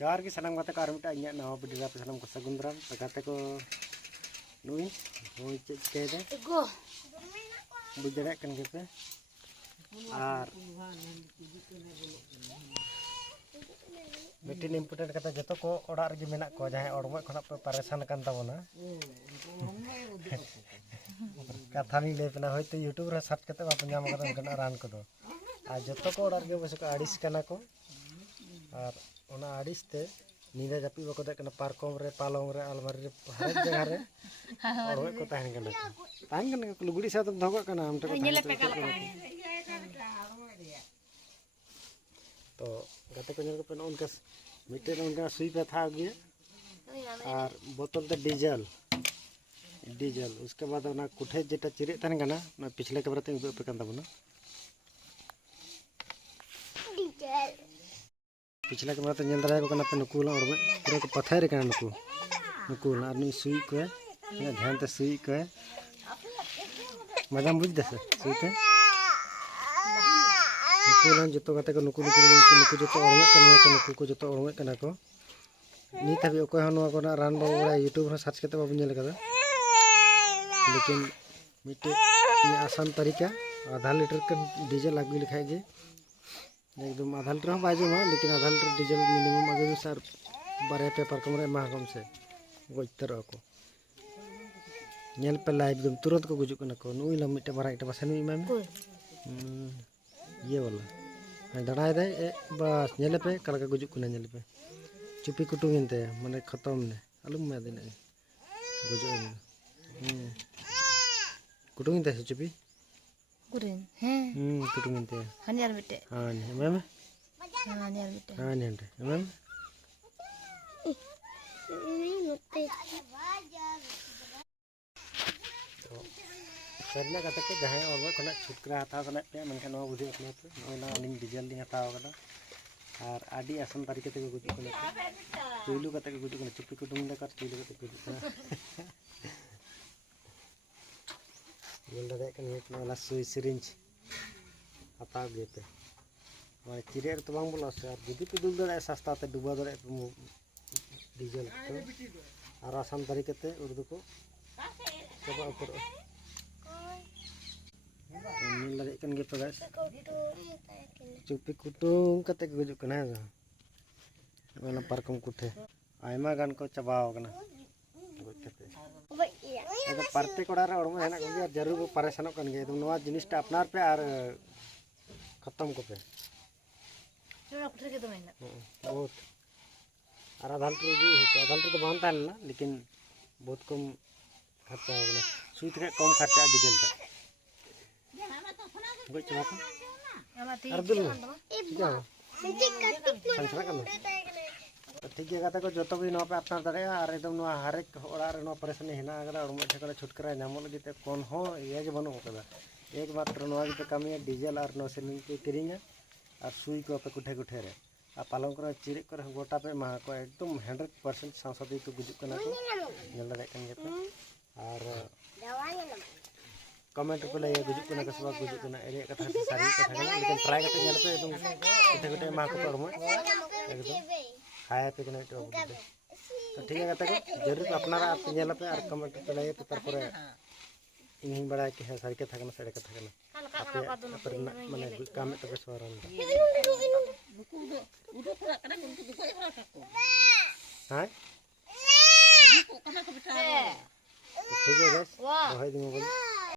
jar की सनम गाते car मिटा इन्या नवा वीडियो पे सनम को सगुंदराम गाते को नुई होई चिके दे बुझ दड़े कन के पे आर मिटिन इम्पोर्टेंट कथा जतो को ओड़ा रे मेना को जहां ओड़मो खना पे परेशान कान ताबोना कथा नि ले पेना होयतो यूट्यूब रे सर्च करते बाप नाम करा कना रान को दो आ जतो को ओड़ा रे बस को आडिस कना को और ओना आडिस ते नींदा जापी बको दे कना पार्कम रे पालंग रे अलमारी रे हर जगह रे ओड़मो को ताहन कना को लुगड़ी साथ धोगा कना हम तो गाते को को पेन उनका मिटे उनका सुई पे था गया और बोतल दे डीजल उसके बाद ना कुठे जेटा चिरे तन गना ना पिछले कैमरा ते उदो पे कान तबना पिछले कैमरा ते नेल दरा को कना पे नुकुल ओड़मे पूरा को पथाय रे कना नुकुल और नी सुई को ध्यान ते सुई को मजाम बुझ दे सुई ते नुकुल जतो गाते को नुकुल जतो ओड़मे कना तो नुकुल को जतो ओड़मे कना को नीत हबी ओको हनो को ना रान बाबू यूट्यूब रे सर्च करते बाबू नेल कदा लेकिन मिटे आसान तरीका आधा लीटर का डीजल आगू लिखाई जे एकदम आधा लीटर हम बाजू में लेकिन आधा लीटर डीजल मिनिमम आगे सर बारे पेपर कम रे मागम से गोजतर को नेल पे लाइव एकदम तुरंत को गुजु कना को नुई ल मिटे बारा इटा बसन इमा में ये वाला दड़ाई दे बस नेल पे कल का गुजु कना नेल पे चुपी कुटुंगिन ते माने खत्म ने अलुम में दिन गुजु कुटुंगिन ते चुपी कुरिन हैं कुटुंगिन ते हनियार बिटे हां मैम हनियार बिटे हां नेंटे मैम करना कते के जहां और कोना छुटकरा हताव कना पे मनका नो बुझे अपने पे नोना लिंग डीजल लिंग हताव कदा और आडी आसान तरीके ते गुजु कना चुइलू कते गुजु कना चुपी कुटुंग दे कर चुइलू कते गुजु कना ये लड़े कने वाला सुई सिरिंज हताव गेते माने चिरे तो बांग बोला से और जुदी पे दुल दड़े सस्ता ते डुबा दड़े डीजल तो और आसान तरीके ते उर्दू को सब ऊपर मिल लगे कन गे पगास चुपी कुटुंग कते गुजु कना वाला पार्कम कुठे आयमा गान को चबाव कना तो पार्टी कोड़ा रे ओड़म हेना को जरूर को परेशान कन गे तुम नवा जिनिसटा अपनार पे और खत्म को पे नोना कुठे के तो मेना बहुत और आधा लीटर तो बनता है ना लेकिन बहुत कम खर्चा होगा सुई के कम खर्चा डीजल का गोच चला को और दुल क्या संसरा करना ठीक है गाता को जो भी नो पे अपना दड़े और एकदम नो हरेक ओड़ा रे नो परेशानी हेना अगला और मठे को छुटकारा नामो लगी ते कोन हो ये जे बनो कदा एक मात्र नो आगे कमी डीजल और नो से के किरिंगा और सुई को पे कुठे कुठे रे आ पालंग को चिरे को गोटा पे मा को एकदम 100% सांसदी को गुजु कना को नेल दड़े कन गे पे और कमेंट पे ले गुजु कना को सब गुजु कना एरे कथा सारी कथा कना लेकिन ट्राई करते नेल पे एकदम कुठे कुठे मा को परमो एकदम खाया पे कना तो ठीक है कहता को जरूर अपनारा आप नेल पे और कमेंट पे ले तो तार पर इन बड़ा के है सारी कथा कना सारी कथा कना पर माने काम तो बेसवारन हां ठीक है बस भाई दिन बोल